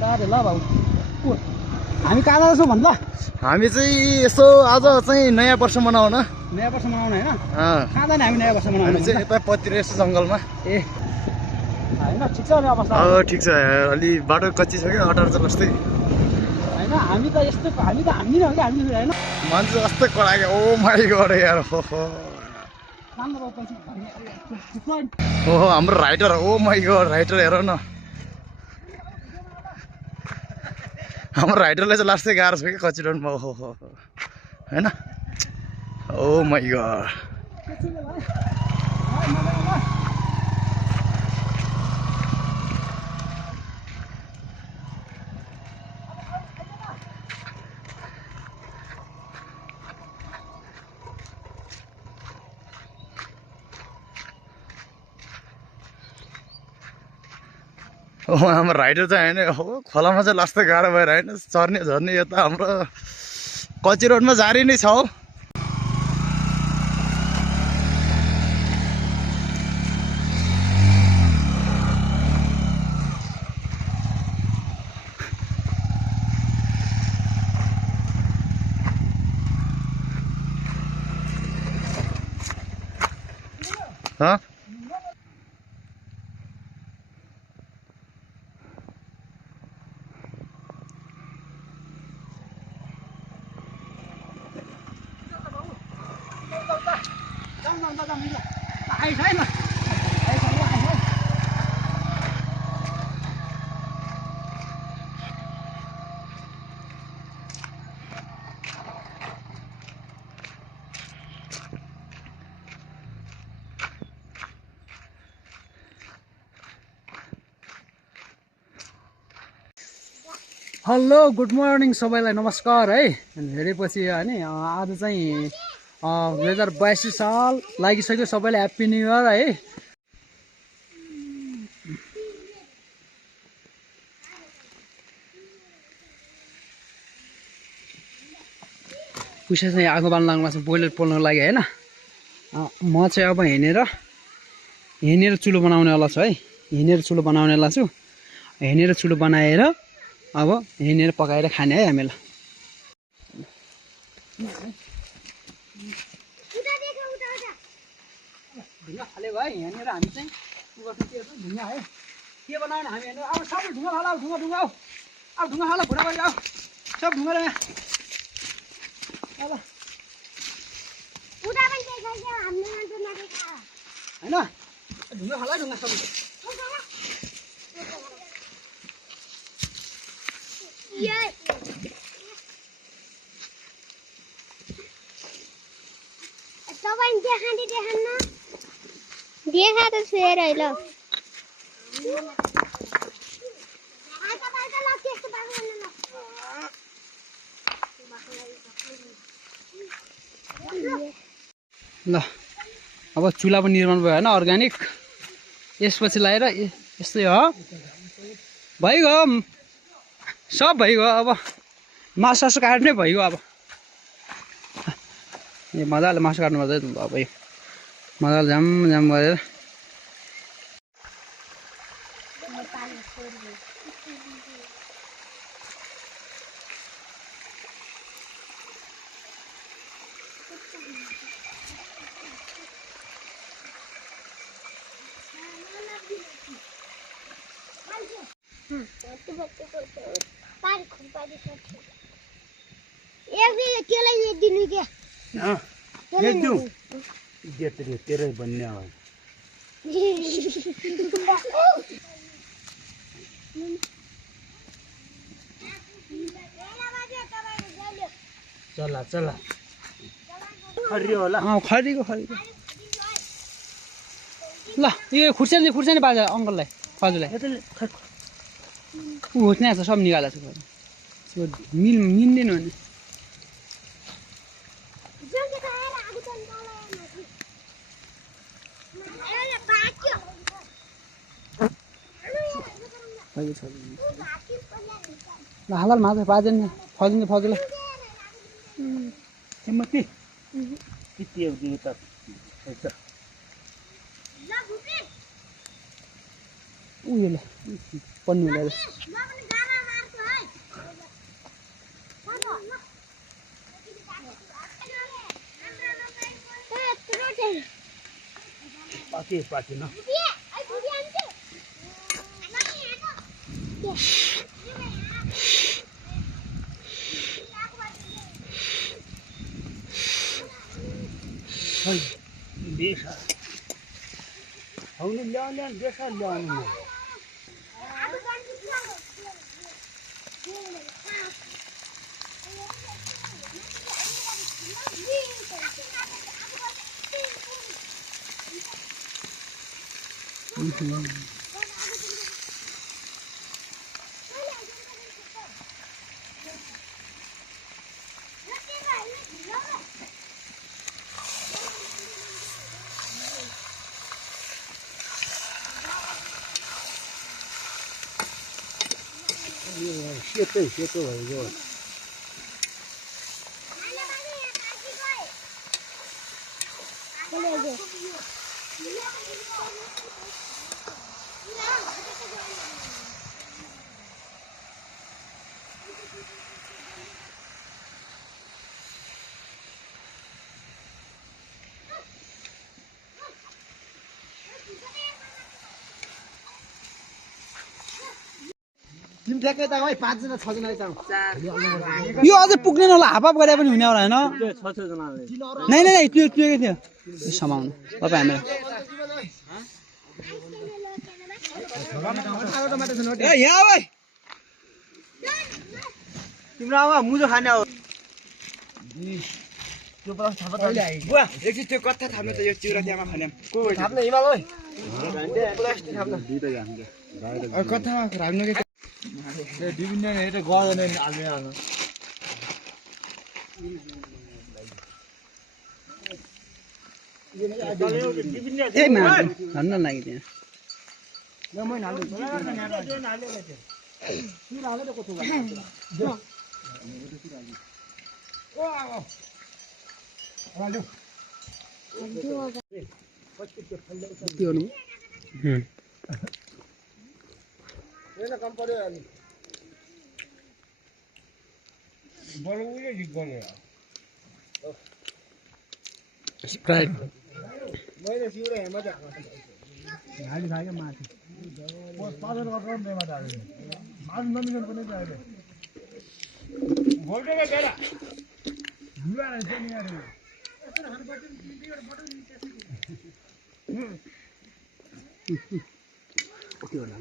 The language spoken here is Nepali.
सारे ल बाबु हामी कहाँ जान्छौँ भन्छ हामी चाहिँ यसो आज चाहिँ नयाँ वर्ष मनाउन नयाँ वर्ष मनाउन हैन कहाँ जाने हामी नयाँ वर्ष मनाउन हामी चाहिँ यता पतिर यसो जङ्गलमा ए हैन ठिक छ नि अवस्था ठिक छ अलि बाटो कच्ची छ क्या अटार जस्तै हैन हामी त यस्तो हामी त हामी नै हो क्या हामी हैन मान्छे कस्तो कडाके ओ माई गॉड यार ओहो हाम्रो writer oh my god writer हेर न हाम्रो राइटरलाई चाहिँ लास्टै गाह्रो छ कि कच्ची रोडमा ओहो हैन ओ माई गॉड हाम्रो राइडर चाहिँ होइन हो खोलामा चाहिँ लास्टै गाह्रो भएर होइन चर्ने झर्ने यता हाम्रो कच्ची रोडमा जारी नै छ हौ हेलो गुड मर्निङ सबैलाई नमस्कार है धेरैपछि हैन आज चाहिँ 2082 साल लागिसक्यो सबैलाई ह्याप्पी न्यू इयर है पुसा चाहिँ आगो बाल्न लाग्नु छ बोइलर पोल्नको लागि हैन म चाहिँ अब हिँडेर चुलो बनाउनेवाला छु है हिँडेर चुलो बनाउनेवाला छु हिँडेर चुलो बनाएर अब हिँडेर पकाएर खाने है हामीलाई ढुङ्गा फाल्यो भाइ यहाँनिर हामी चाहिँ ढुङ्गा है के बनाएन हामी हेर्नु अब सबै ढुङ्गा फाल ढुङ्गा ढुङ्गा अब ढुङ्गा फाल भुँडा गरी आऊ सब ढुङ्गा यहाँ होइन ढुङ्गा फाल ढुङ्गा सबै देखा तो शेर है लो ल अब चुल्हा पनि निर्माण भयो हैन अर्ग्यानिक यसपछि लाएर यस्तै हो भइगयो सब भइगयो अब मासु काट्नै भइगयो अब ए मजाले मासु काट्नु पर्छ अब यो मजाले जाम जाम गरेर तेरै बन्ने हो चला चला खरियो होला खरीको ल यो खुर्सानी बाजा अङ्कललाई हजुरलाई ऊ त्यहाँ छ सब निकालेको छु मिल्दैन भने हाल माछा पाजेन फजिले तिमती किती हो दिनु त उयोले पन्नुले पाके न बेसा आउनु ल्याउनु बेसा ल्याउनु सेतो भएको यो अझै पुग्दैन होला हाफ गरे पनि हुने होला हैन नै नै नै त्यो के थियो समाउनु तपाईँ हामीलाई ए यहाँ भाइ तिम्रो आमा मुजो खाने हो त्यो प्लस थाहा बुवा एकछिन त्यो कथा थाप्नु त यो चिउरा त्यहाँमा खाने को थाप्नु हिमाल ओइ प्लास्टिक थाप्नु दुईटा हान्छ कथा राख्नु के ए डिभिन ने हेटे गर्दैन आल्ने आल्नु ए मा भन्न लागि त्यहाँ ल म हाल्नु स्प्राइट मैले सिउरे मजा हाली भागे माथि पादर गरेर नेमा दाले मास नमिलन पनि चाहियो भोल्टेको बेला जुवा रहेछ नि यार यसो हात बटन बटन ओके होला